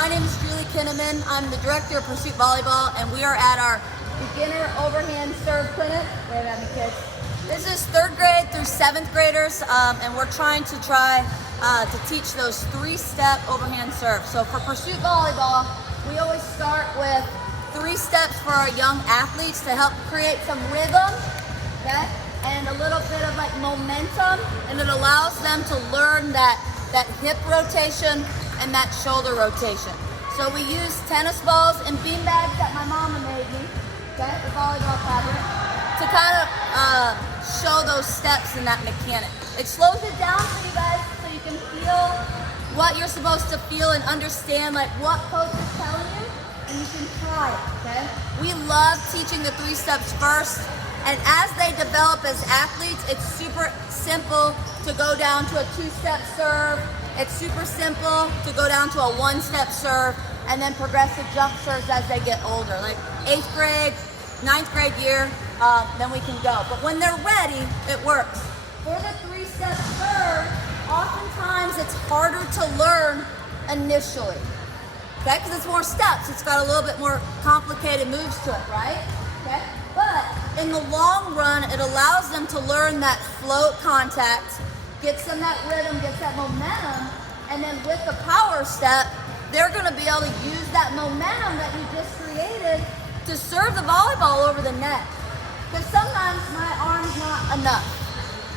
my name is Julie Kinnaman. I'm the director of Pursuit Volleyball, and we are at our beginner overhand serve clinic. Wave at me, kids. This is 3rd grade through 7th graders, and we're trying to teach those 3-step overhand serve. So for Pursuit Volleyball, we always start with 3 steps for our young athletes to help create some rhythm, okay, and a little bit of like momentum, and it allows them to learn that hip rotation and that shoulder rotation. So we use tennis balls and bean bags that my mama made me, okay, the volleyball fabric, to kind of show those steps and that mechanic. It slows it down for you guys so you can feel what you're supposed to feel and understand like what coach is telling you, and you can try it, okay? We love teaching the 3 steps first, and as they develop as athletes, it's super simple to go down to a 2-step serve. It's super simple to go down to a 1-step serve, and then progressive jump serves as they get older. Like 8th grade, 9th grade year, then we can go. But when they're ready, it works. For the 3-step serve, oftentimes it's harder to learn initially, okay? Because it's more steps. It's got a little bit more complicated moves to it, right? Okay? But in the long run, it allows them to learn that float contact, gets them that rhythm, gets that momentum, and then with the power step, they're gonna be able to use that momentum that you just created to serve the volleyball over the net. Because sometimes my arm's not enough.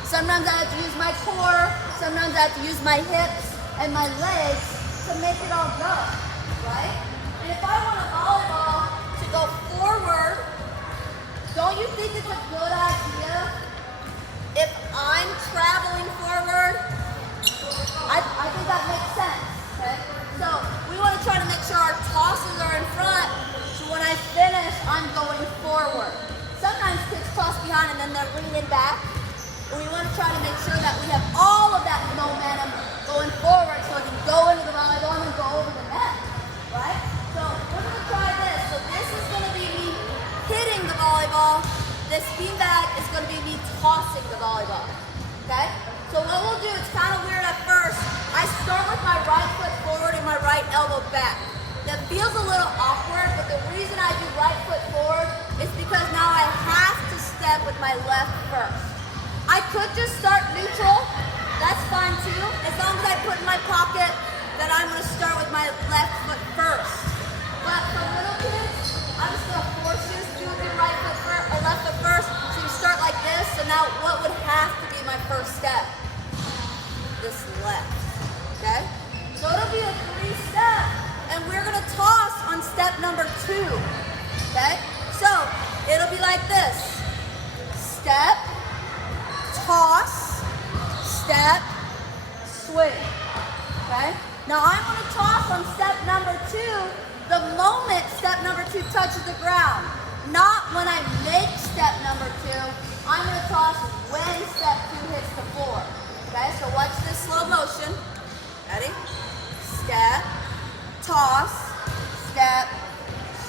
Sometimes I have to use my core, sometimes I have to use my hips and my legs to make it all go, right? And if I want a volleyball to go forward, don't you think it's a good idea if I'm traveling forward? I think that makes sense, okay? So we want to try to make sure our tosses are in front, so when I finish, I'm going forward. Sometimes kids toss behind and then they're leaning back, but we want to try to make sure that we have all of that momentum going forward so I can go into the volleyball and go over the net, right? So we're going to try this. So this is going to be me hitting the volleyball. This beanbag is going to be me tossing the volleyball, okay? So what we'll do, it's kind of weird at first. I start with my right foot forward and my right elbow back. That feels a little awkward, but the reason I do right foot forward is because now I have to step with my left first. I could just start neutral, that's fine too, as long as I put in my pocket that I'm going to start with my left foot first. But for little kids, I'm just going to force you to do your right foot first, or left foot first. So you start like this, so now what would have to be my first step? This left, okay? So it'll be a 3-step, and we're gonna toss on step number 2, okay? So it'll be like this: step, toss, step, swing, okay? Now I'm gonna toss on step number 2 the moment step number 2 touches the ground, not when I make step number 2. I'm gonna toss when step 2 hits the floor, okay? So watch this slow motion. Ready? Step, toss, step,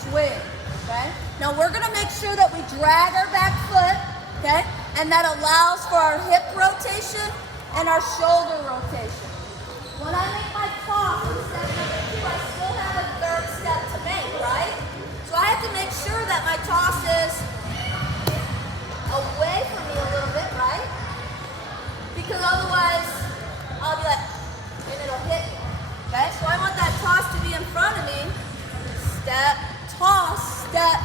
swing, okay? Now we're gonna make sure that we drag our back foot, okay? And that allows for our hip rotation and our shoulder rotation. When I make my toss on step number 2, I still have a 3rd step to make, right? So I have to make sure that my toss is away from me a little bit, right? Because otherwise, I'll be like, and it'll hit me, okay? So I want that toss to be in front of me. Step, toss, step,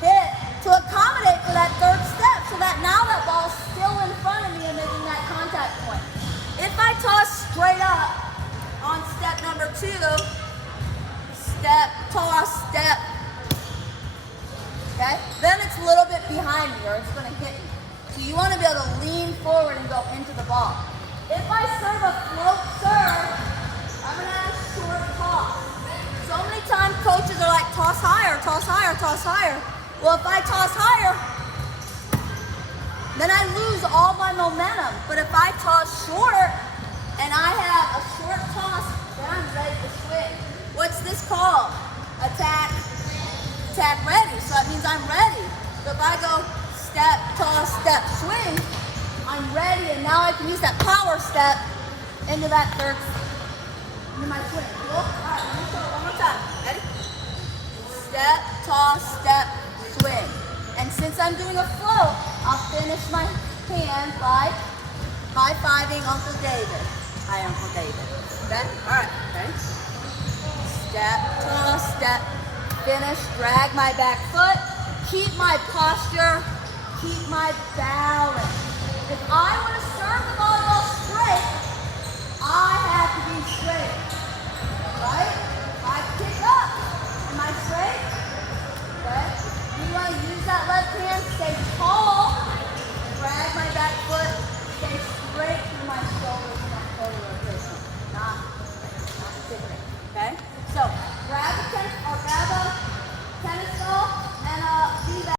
hit, to accommodate for that 3rd step, so that now that ball's still in front of me and making that contact point. If I toss straight up on step number 2, step, toss, step, okay? Then it's a little bit behind me, or it's gonna hit me. So you wanna be able to lean forward and go into the ball. If I serve a float serve, I'm gonna have a short toss. So many times coaches are like, toss higher, toss higher, toss higher. Well, if I toss higher, then I lose all my momentum. But if I toss short, and I have a short toss, then I'm ready to swing. What's this called? Attack, ready. So that means I'm ready. So if I go step, toss, step, swing, I'm ready, and now I can use that power step into that 3rd, into my swing. Cool? All right, let me show you. finish my hand like high-fiving Uncle David. Hi, Uncle David. Okay? All right. Okay. Step, toss, step, finish, drag my back foot, keep my posture, keep my balance. If I want to